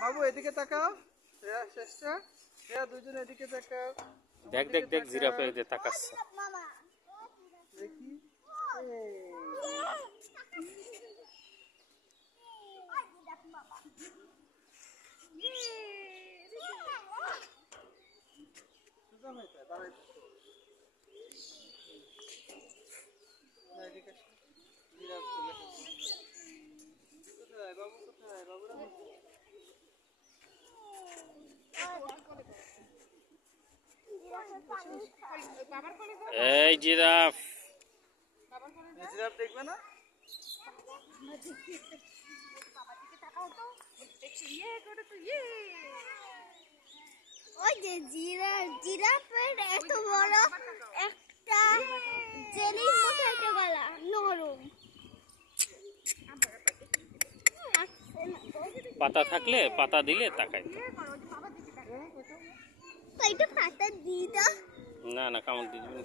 বাবু এদিকে তাকাও। শ্রেয়া শেষটা, শ্রেয়া দুজন এদিকে তাকাও। দেখ দেখ দেখ জিরাফে যে তাকাচ্ছে। দেখি বাবু কোথায় বাবুরা এই জিরাফ জিরাফ দেখবে না? ওই যে জিরাফের এত বড় একটা জেলির মতো একটা গলা, নরম। পাতা থাকলে পাতা দিলে তাকাই। তো এটা পাতা দিই দাও। না না কামড় দিবি না।